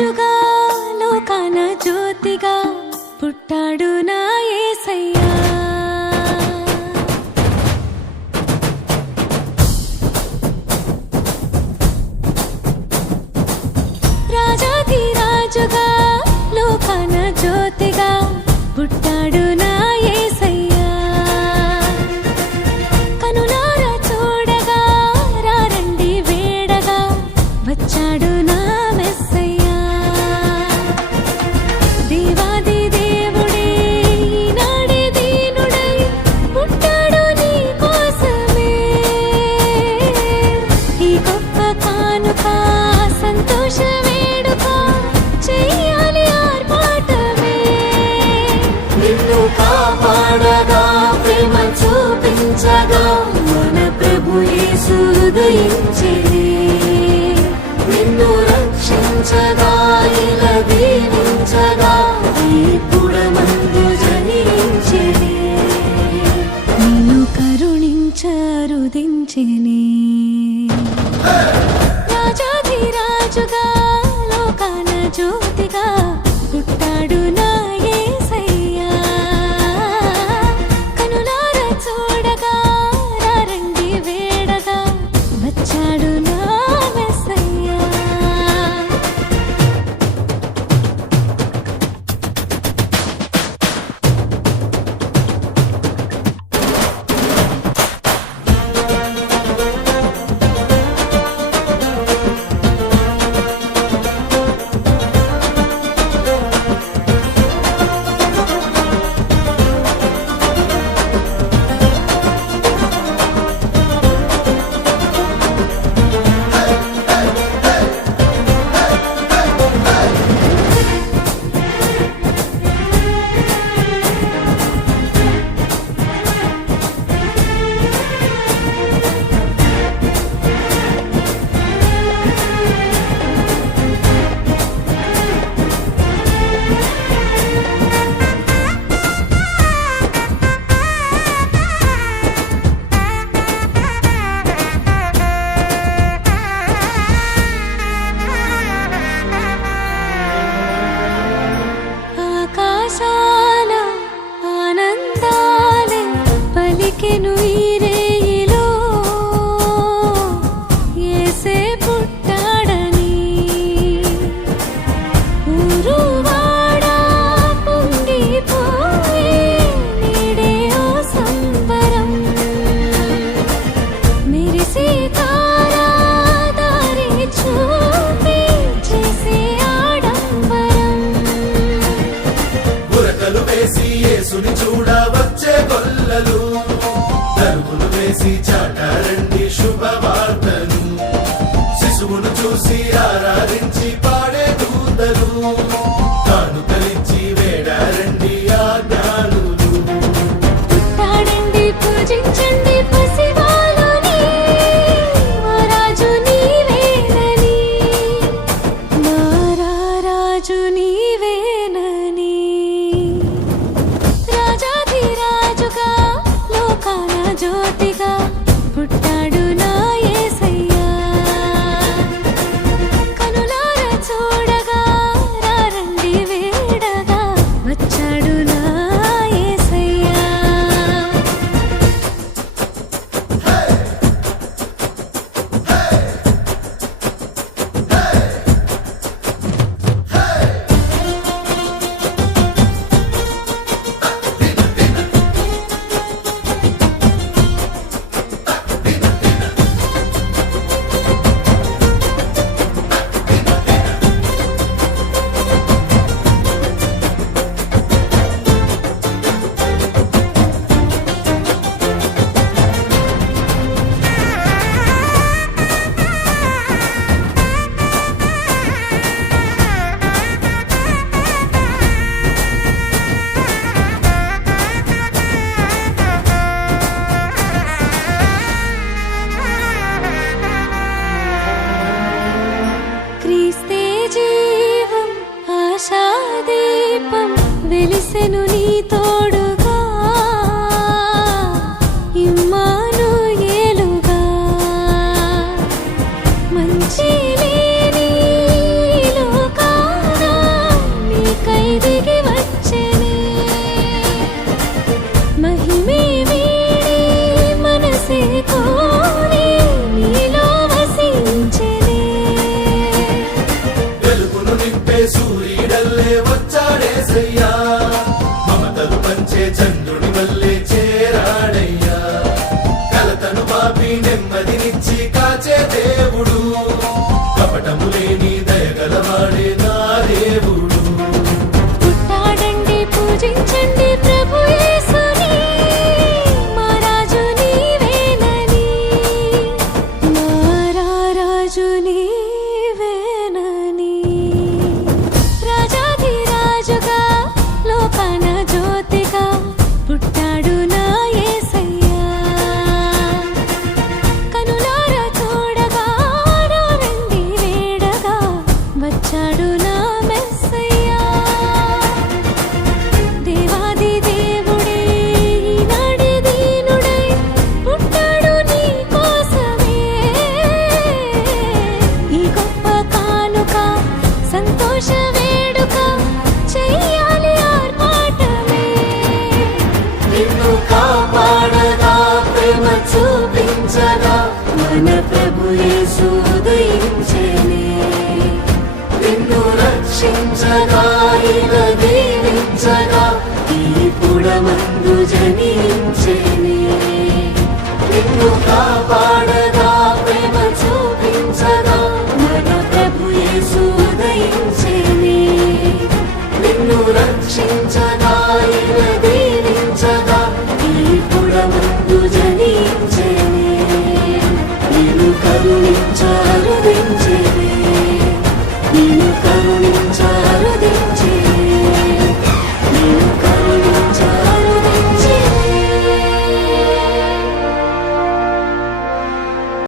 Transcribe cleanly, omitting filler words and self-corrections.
రాజుగా లోకాన జ్యోతిగా పుట్టాడు నా యేసయ్యా. రాజాది రాజుగా లోకాన జ్యోతిగా పుట్టాడు నా యేసయ్యా. కనులారా చూడగా రారండి వేడగా వచ్చాడు నా మెస్సయ్యా. దేవాది దేవుడే ఈనాడే దీనుడై పుట్టాడు నీ కోసమే. ఈ గొప్ప కానుక సంతోష వేడుక చెయ్యాలి ఆర్భాటమే. నిన్ను కాపాడగా ప్రేమ చూపించగా మన ప్రభు యేసు ఉదయించెనే. నిన్ను రక్షించగా ఇలా దీవించగా పుడమందు జనించెనే. నిన్ను కరుణించరుదించెనే. రాజాది రాజుగా లోకాన జ్యోతిగా పుట్టాడు నా యేసయ్యా. కనులారా చూడగా రారండి వేడగా వచ్చాడు నా మెస్సయ్యా. ఆకాశాల ఆనందాలే పలికెను ఈ రేయిలో యేసే పుట్టాడని. ఊరువాడా పొంగిపోయే నీడే ఓ సంబరం. మెరిసే తారా దారి చూపి చేసే ఆడంబరం. ఉరకలు వేసి యేసుని చూడ వచ్చే గొల్లలు తలుపులు వేసి చాటారండి శుభవార్తను. శిశువును చూసి ఆరాధించి పాడే దూతలు కానుకలిచ్చి వేడారండి ఆ జ్ఞానులు. పుట్టాడండి పూజించండి పసివాలుని మా రాజు నీవేనని. మా రాజు నీవేనని. రాజాది రాజుగా లోకాన జ్యోతిగా పుట్టాడు నా యేసయ్యా. కనులారా చూడగా రారండి వేడగా వచ్చాడు నా యేసయ్యా. క్రీస్తే జీవం ఆశాదీపం వెలిసెను నీ తోడుగా. ఇమ్మానుయేలుగా మంచి లేని లోకా సూర్యుడల్లే వచ్చాడేసయ్యా మమతలు పంచే చంద్రుని వల్లే చేరాడయ్యా కలతను పాపి నెమ్మదినిచ్చి కాచే దేవుడు కపటము లేని దయగలవాడే నా దేవుడు పుట్టాడండి పూజించండి ప్రభు యేసుని మా రాజు నీవేనని మా రాజు నీవేనని రాజాధిరాజుగా లోకాన జ్యోతిగా పుట్టాడు నా యేసయ్యా కనులారా చూడగా రండి వేడగా వచ్చాడు నా మెస్సయ్యా దేవాది దేవుడే ఈనాడే దీనుడై పుట్టాడు నీ కోసమే ఈ గొప్ప కానుక సంతోష వేడుక చెయ్యాలి ఆర్భాటమే నిన్ను కాపాడగా ప్రేమ చూపించగా మన ప్రభు యేసు ఉదయించెనే నిన్ను రక్షించగా ఇలా దీవించగా ఈ పుడమందు జనించెనే నిన్ను కాపాడగా ప్రేమ చూపించగా మన ప్రభు యేసు ఉదయించెనే నిన్ను రక్షించగా ఇలా దీవించగా ఈ పుడమందు జనించెనే నిన్ను కరుణించ